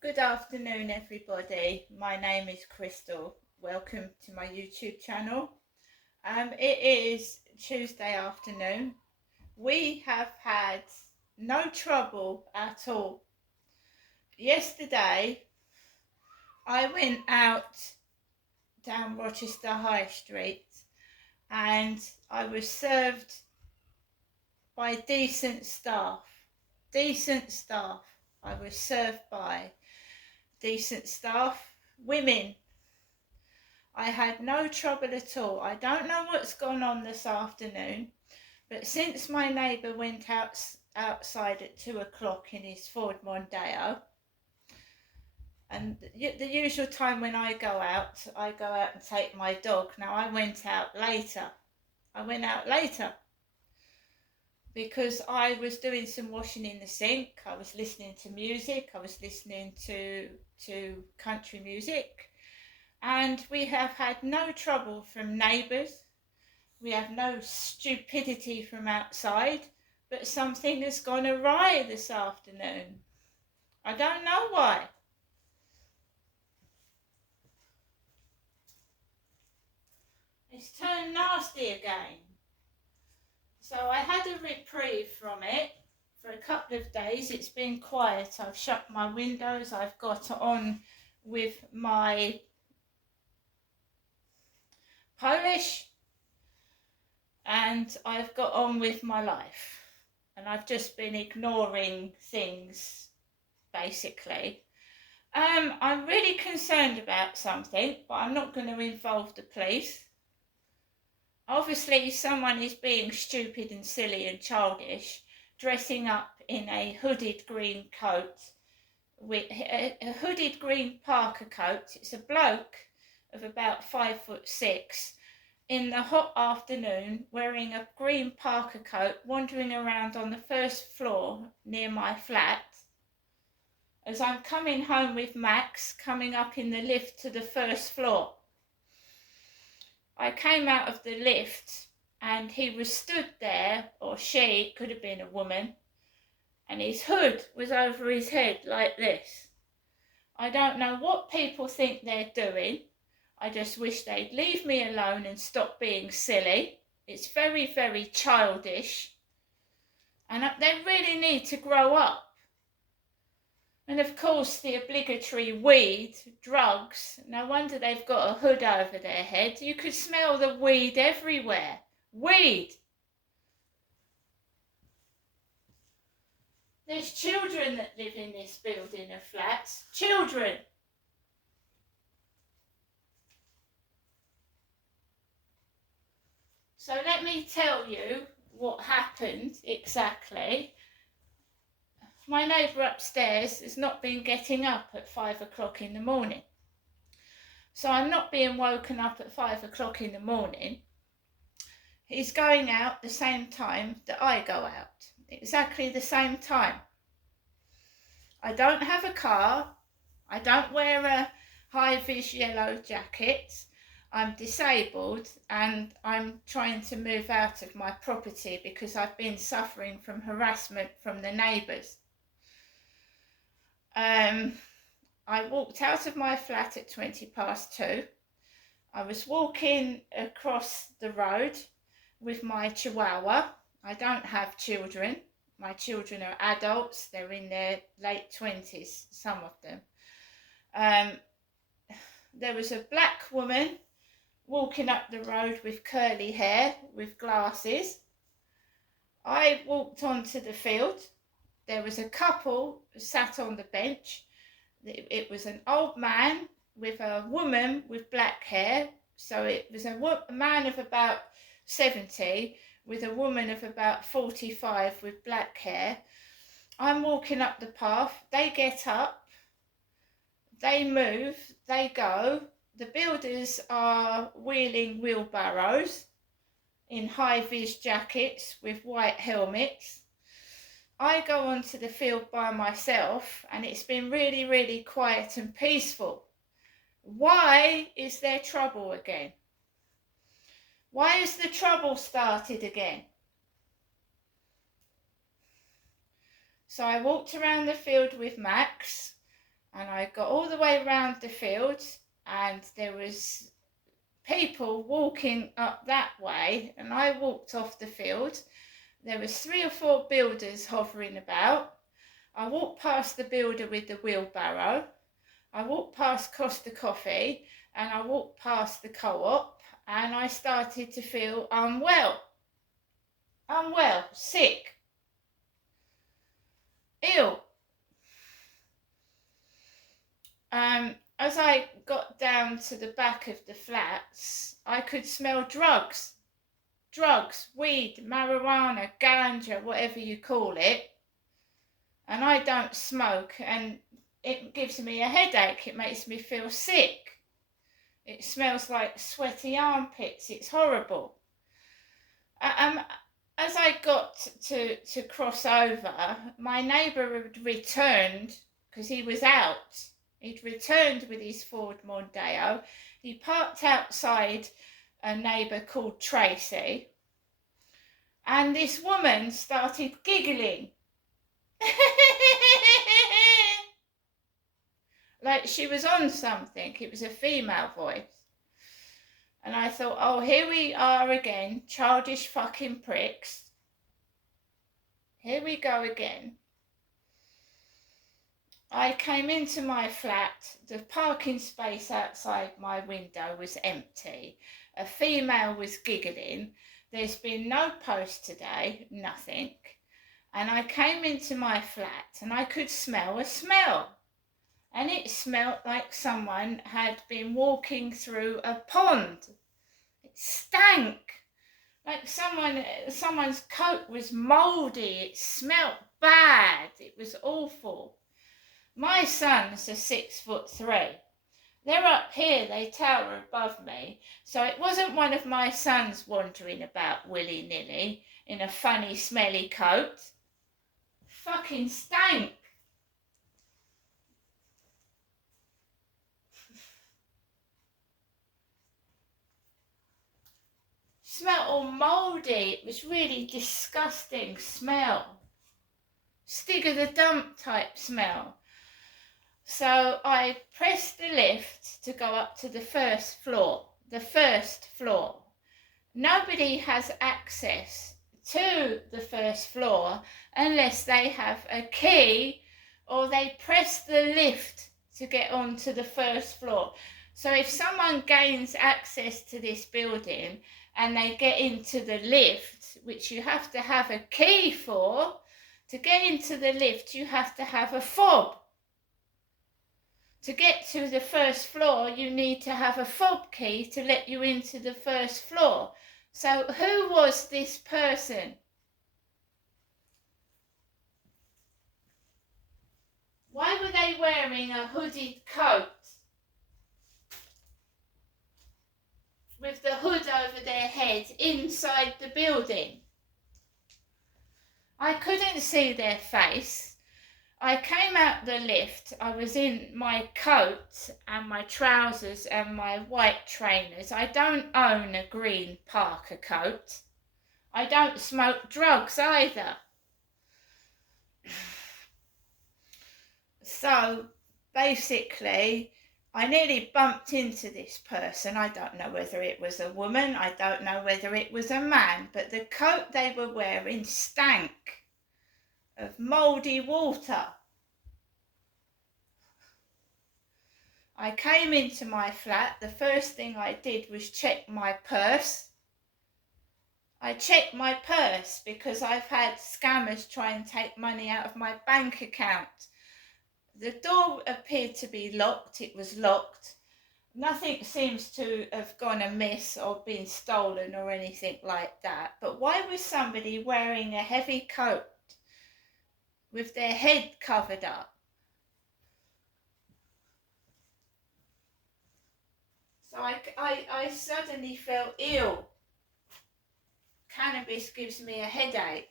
Good afternoon, everybody. My name is Crystal. Welcome to my YouTube channel. It is Tuesday afternoon. We have had no trouble at all. Yesterday, I went out down Rochester High Street and I was served by decent staff. Decent staff. I was served by decent staff, women. I had no trouble at all. I don't know what's gone on this afternoon, but since my neighbour went outside at 2 o'clock in his Ford Mondeo, and the usual time when I go out and take my dog. Now I went out later. Because I was doing some washing in the sink. I was listening to music. I was listening to country music. And we have had no trouble from neighbours. We have no stupidity from outside, but something has gone awry this afternoon. I don't know why. It's turned nasty again. So I had a reprieve from it for a couple of days. It's been quiet. I've shut my windows. I've got on with my Polish and I've got on with my life. And I've just been ignoring things, basically. I'm really concerned about something, but I'm not going to involve the police. Obviously, someone is being stupid and silly and childish, dressing up in a hooded green coat, with a hooded green parka coat. It's a bloke of about 5'6", in the hot afternoon, wearing a green parka coat, wandering around on the first floor near my flat. As I'm coming home with Max, coming up in the lift to the first floor. I came out of the lift and he was stood there, or she, it could have been a woman, and his hood was over his head like this. I don't know what people think they're doing. I just wish they'd leave me alone and stop being silly. It's very, very childish. And they really need to grow up. And of course, the obligatory weed, drugs. No wonder they've got a hood over their head. You could smell the weed everywhere. Weed! There's children that live in this building of flats. Children! So let me tell you what happened exactly. My neighbour upstairs has not been getting up at 5 o'clock in the morning. So I'm not being woken up at 5 o'clock in the morning. He's going out the same time that I go out. Exactly the same time. I don't have a car. I don't wear a high-vis yellow jacket. I'm disabled and I'm trying to move out of my property because I've been suffering from harassment from the neighbours. I walked out of my flat at 2:20. I was walking across the road with my chihuahua. I don't have children. My children are adults. They're in their late 20s, some of them. There was a black woman walking up the road with curly hair, with glasses. I walked onto the field. There was a couple sat on the bench. It was an old man with a woman with black hair. So it was a man of about 70 with a woman of about 45 with black hair. I'm walking up the path. They get up. They move. They go. The builders are wheeling wheelbarrows in high-vis jackets with white helmets. I go onto the field by myself and it's been really, really quiet and peaceful. Why is there trouble again? Why has the trouble started again? So I walked around the field with Max And I got all the way around the field, and there was people walking up that way, and I walked off the field. There was 3 or 4 builders hovering about. I walked past the builder with the wheelbarrow. I walked past Costa Coffee, and I walked past the co-op, and I started to feel unwell, sick, ill. As I got down to the back of the flats, I could smell drugs, weed, marijuana, ganja, whatever you call it. And I don't smoke, and it gives me a headache. It makes me feel sick. It smells like sweaty armpits. It's horrible. As I got to cross over, my neighbour had returned because he was out. He'd returned with his Ford Mondeo. He parked outside a neighbour called Tracy, and this woman started giggling. Like she was on something. It was a female voice. And I thought, oh, here we are again, childish fucking pricks. Here we go again. I came into my flat. The parking space outside my window was empty. A female was giggling. There's been no post today, nothing. And I came into my flat and I could smell a smell. And it smelled like someone had been walking through a pond. It stank. Like someone's coat was mouldy. It smelled bad. It was awful. My sons are 6'3". They're up here, they tower above me. So it wasn't one of my sons wandering about willy-nilly in a funny, smelly coat. Fucking stank. Smelled all mouldy. It was really disgusting smell. Stig of the dump type smell. So I pressed the lift to go up to the first floor. Nobody has access to the first floor unless they have a key or they press the lift to get onto the first floor. So if someone gains access to this building and they get into the lift, which you have to have a key for, to get into the lift you have to have a fob. To get to the first floor, you need to have a fob key to let you into the first floor. So who was this person? Why were they wearing a hooded coat with the hood over their head inside the building? I couldn't see their face. I came out the lift. I was in my coat and my trousers and my white trainers. I don't own a green Parker coat. I don't smoke drugs either. So basically, I nearly bumped into this person. I don't know whether it was a woman. I don't know whether it was a man. But the coat they were wearing stank of mouldy water. I came into my flat. The first thing I did was check my purse. I checked my purse because I've had scammers try and take money out of my bank account. The door appeared to be locked. It was locked. Nothing seems to have gone amiss or been stolen or anything like that. But why was somebody wearing a heavy coat with their head covered up? So I suddenly felt ill. Cannabis gives me a headache,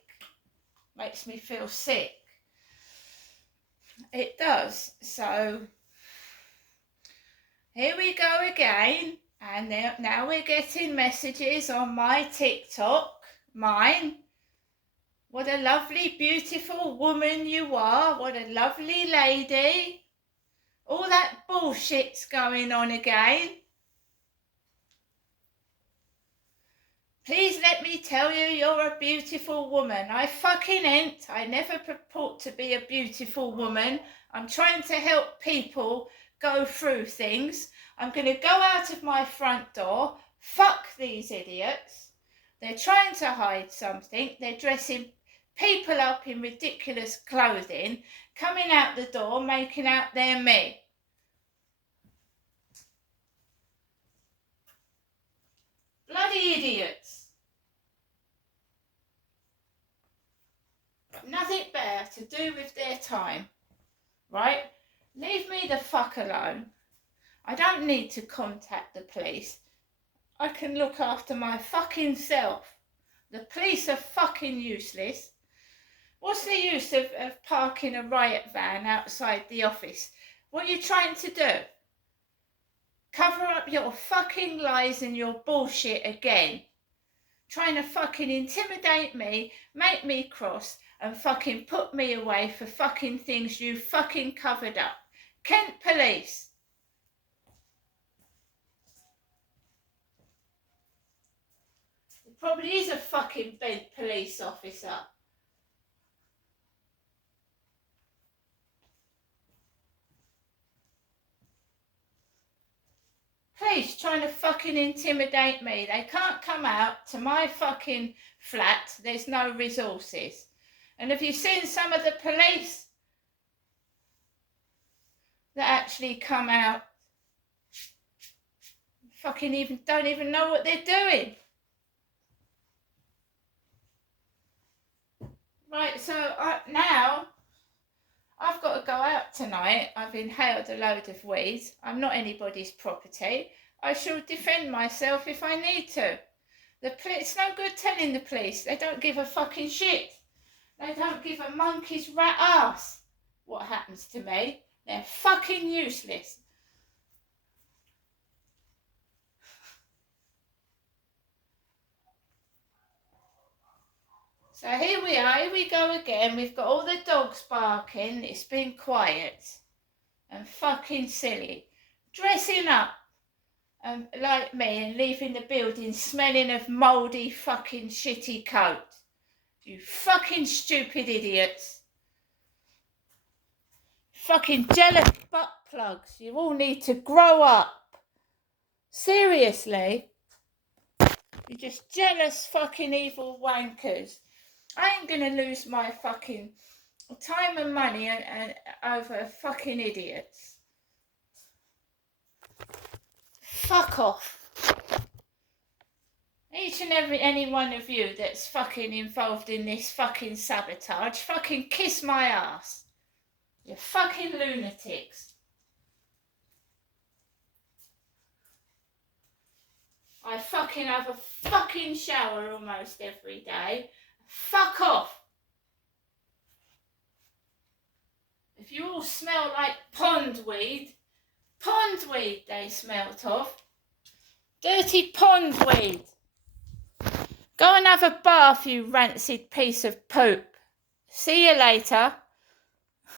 makes me feel sick. It does. So here we go again. And now we're getting messages on my TikTok, mine. What a lovely, beautiful woman you are. What a lovely lady. All that bullshit's going on again. Please let me tell you, you're a beautiful woman. I fucking ain't. I never purport to be a beautiful woman. I'm trying to help people go through things. I'm going to go out of my front door. Fuck these idiots. They're trying to hide something. They're dressing people up in ridiculous clothing, coming out the door, making out they're me. Bloody idiots. Nothing better to do with their time, right? Leave me the fuck alone. I don't need to contact the police. I can look after my fucking self. The police are fucking useless. What's the use of parking a riot van outside the office? What are you trying to do? Cover up your fucking lies and your bullshit again. Trying to fucking intimidate me, make me cross, and fucking put me away for fucking things you fucking covered up. Kent Police. It probably is a fucking bent police officer. Police trying to fucking intimidate me. They can't come out to my fucking flat. There's no resources. And have you seen some of the police that actually come out? Fucking don't even know what they're doing. Right, so now I've got to go out tonight. I've inhaled a load of weed. I'm not anybody's property. I shall defend myself if I need to. It's no good telling the police. They don't give a fucking shit. They don't give a monkey's rat ass what happens to me. They're fucking useless. So here we go again. We've got all the dogs barking. It's been quiet and fucking silly. Dressing up like me and leaving the building smelling of mouldy fucking shitty coat. You fucking stupid idiots. Fucking jealous butt plugs. You all need to grow up. Seriously. You're just jealous fucking evil wankers. I ain't gonna lose my fucking time and money and over fucking idiots. Fuck off. Each and any one of you that's fucking involved in this fucking sabotage, fucking kiss my ass. You fucking lunatics. I fucking have a fucking shower almost every day. Fuck off. If you all smell like pondweed they smelt of. Dirty pondweed. Go and have a bath, you rancid piece of poop. See you later.